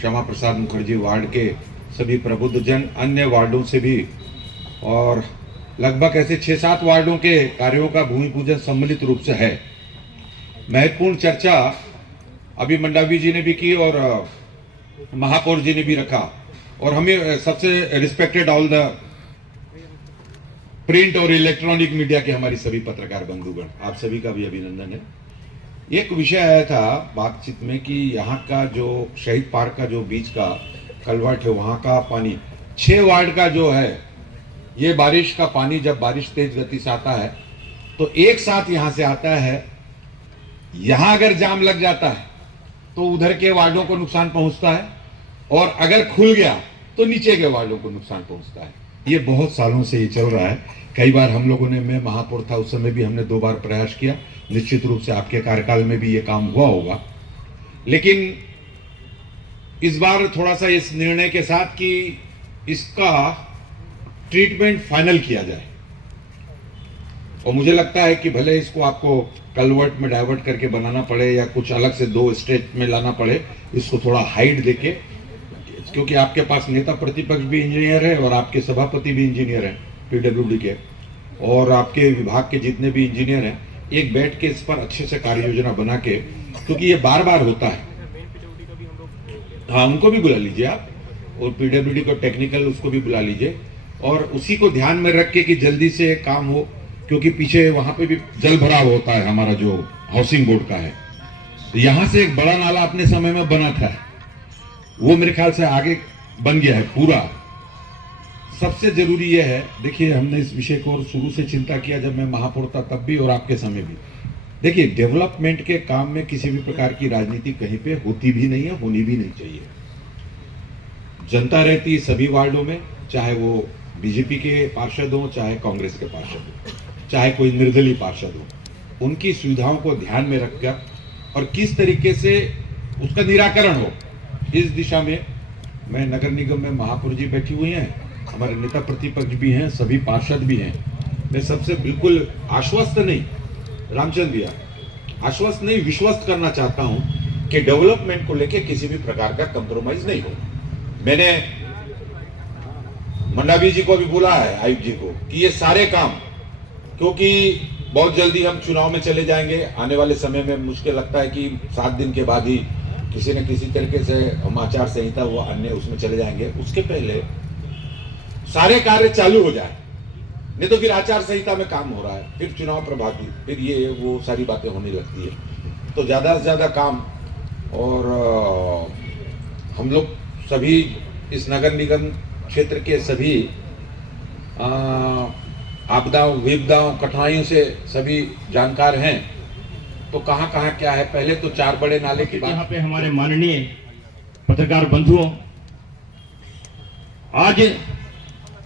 Shyama Prasad Mukherjee ward के सभी प्रबुद्धजन, अन्य वार्डों से भी, और लगभग ऐसे 6-7 वार्डों के कार्यों का भूमि पूजन सम्मिलित रूप से है। महत्वपूर्ण चर्चा अभी मंडावी जी ने भी की और महापौर जी ने भी रखा, और हमें सबसे रिस्पेक्टेड ऑल द प्रिंट और इलेक्ट्रॉनिक मीडिया के हमारी सभी पत्रकार बंधुगण, आप सभी का भी अभिनंदन है। एक विषय आया था बातचीत में कि यहाँ का जो शहीद पार्क का जो बीच का कलवर्ट है, वहाँ का पानी 6 वार्ड का जो है, ये बारिश का पानी जब बारिश तेज गति से आता है तो एक साथ यहाँ से आता है। यहाँ अगर जाम लग जाता है तो उधर के वार्डों को नुकसान पहुंचता है, और अगर खुल गया तो नीचे के वार्डों को नुकसान पहुंचता है। ये बहुत सालों से ये चल रहा है। कई बार हम लोगों ने, मैं महापौर था उस समय भी, हमने 2 बार प्रयास किया। निश्चित रूप से आपके कार्यकाल में भी ये काम हुआ होगा, लेकिन इस बार थोड़ा सा इस निर्णय के साथ कि इसका ट्रीटमेंट फाइनल किया जाए, और मुझे लगता है कि भले इसको आपको कलवर्ट में डाइवर्ट करके बनाना पड़े या कुछ अलग से 2 स्टेज में लाना पड़े, इसको थोड़ा हाइट देके, क्योंकि आपके पास नेता प्रतिपक्ष भी इंजीनियर है और आपके सभापति भी इंजीनियर हैं पीडब्ल्यूडी के, और आपके विभाग के जितने भी इंजीनियर हैं, एक बैठ के इस पर अच्छे से कार्य योजना बना के, क्योंकि ये बार बार होता है। हाँ, उनको भी बुला लीजिए आप, और पीडब्ल्यूडी को टेक्निकल उसको भी बुला लीजिए, और उसी को ध्यान में रख के कि जल्दी से काम हो, क्योंकि पीछे वहां पे भी जल भराव होता है हमारा जो हाउसिंग बोर्ड का है। यहां से एक बड़ा नाला अपने समय में बना था, वो मेरे ख्याल से आगे बन गया है पूरा। सबसे जरूरी यह है, देखिए हमने इस विषय को शुरू से चिंता किया, जब मैं महापौर था तब भी और आपके समय भी। देखिए, डेवलपमेंट के काम में किसी भी प्रकार की राजनीति कहीं पे होती भी नहीं है, होनी भी नहीं चाहिए। जनता रहती सभी वार्डों में, चाहे वो बीजेपी के पार्षद हो, चाहे कांग्रेस के पार्षद हो, चाहे कोई निर्दलीय पार्षद हो, उनकी सुविधाओं को ध्यान में रखकर और किस तरीके से उसका निराकरण हो, इस दिशा में मैं नगर निगम में महापौर जी बैठी हुई हैं, हमारे नेता प्रतिपक्ष भी हैं, सभी पार्षद भी हैं। मैं सबसे बिल्कुल आश्वस्त नहीं, रामचंद्र भैया, आश्वस्त नहीं, विश्वस्त करना चाहता हूं कि डेवलपमेंट को लेकर किसी भी प्रकार का कंप्रोमाइज नहीं हो। मैंने मंडावी जी को भी बोला है, आयुक्त जी को, कि ये सारे काम, क्योंकि बहुत जल्दी हम चुनाव में चले जाएंगे, आने वाले समय में मुझे लगता है कि 7 दिन के बाद ही किसी न किसी तरीके से हम आचार संहिता वो अन्य उसमें चले जाएंगे। उसके पहले सारे कार्य चालू हो जाए, नहीं तो फिर आचार संहिता में काम हो रहा है, फिर चुनाव प्रभावी, फिर ये वो सारी बातें होने लगती है। तो ज्यादा से ज्यादा काम, और हम लोग सभी इस नगर निगम क्षेत्र के सभी आपदाओं, विपदाओं, कठिनाइयों से सभी जानकार हैं। तो कहाँ कहाँ क्या है, पहले तो 4 बड़े नाले की बात। यहाँ पे हमारे माननीय पत्रकार बंधुओं, आज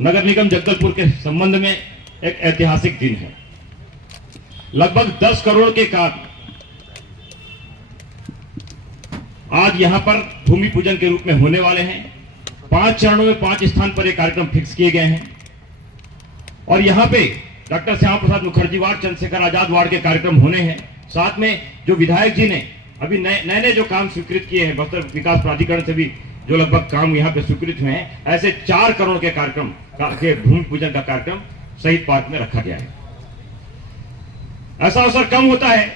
नगर निगम जगदलपुर के संबंध में एक ऐतिहासिक दिन है। लगभग 10 करोड़ के कार्य आज यहां पर भूमि पूजन के रूप में होने वाले हैं। 5 चरणों में 5 स्थान पर ये कार्यक्रम फिक्स किए गए हैं, और यहां पे doctor Shyama Prasad Mukherjee ward, Chandrashekhar Azad ward के कार्यक्रम होने हैं। साथ में जो विधायक जी ने अभी नए जो काम स्वीकृत किए हैं, बस्तर विकास प्राधिकरण से भी जो लगभग काम यहाँ पे स्वीकृत हुए हैं, ऐसे 4 करोड़ के कार्यक्रम के भूमि पूजन का कार्यक्रम शहीद पार्क में रखा गया है। ऐसा अवसर कम होता है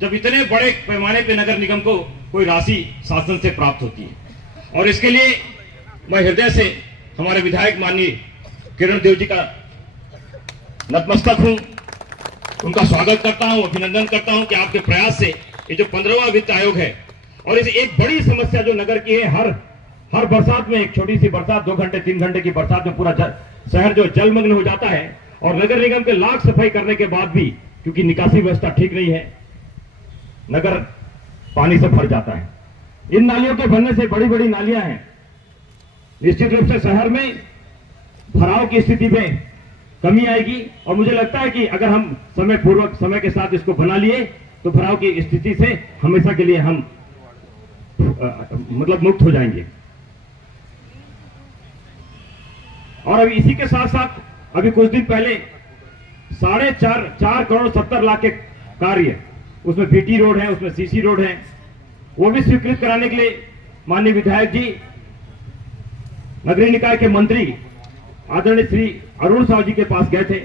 जब इतने बड़े पैमाने पे नगर निगम को कोई राशि शासन से प्राप्त होती है, और इसके लिए मैं हृदय से हमारे विधायक माननीय किरण देव जी का नतमस्तक हूं, उनका स्वागत करता हूं, अभिनंदन करता हूं कि आपके प्रयास से ये जो 15वां वित्त आयोग है, और इस एक बड़ी समस्या जो नगर की है, हर बरसात में, एक छोटी सी बरसात, 2 घंटे 3 घंटे की बरसात में पूरा शहर जो जलमग्न हो जाता है, और नगर निगम के लाख सफाई करने के बाद भी क्योंकि निकासी व्यवस्था ठीक नहीं है, नगर पानी से भर जाता है। इन नालियों के बनने से, बड़ी बड़ी नालियां हैं, निश्चित रूप से शहर में भराव की स्थिति में कमी आएगी, और मुझे लगता है कि अगर हम समय के साथ इसको बना लिए तो भराव की स्थिति से हमेशा के लिए हम मतलब मुक्त हो जाएंगे। और अभी इसी के साथ साथ अभी कुछ दिन पहले 4.5 करोड़ 70 लाख के कार्य, उसमें बीटी रोड है, उसमें सीसी रोड है, वो भी स्वीकृत कराने के लिए माननीय विधायक जी नगरीय निकाय के मंत्री आदरणीय श्री अरुण साहू जी के पास गए थे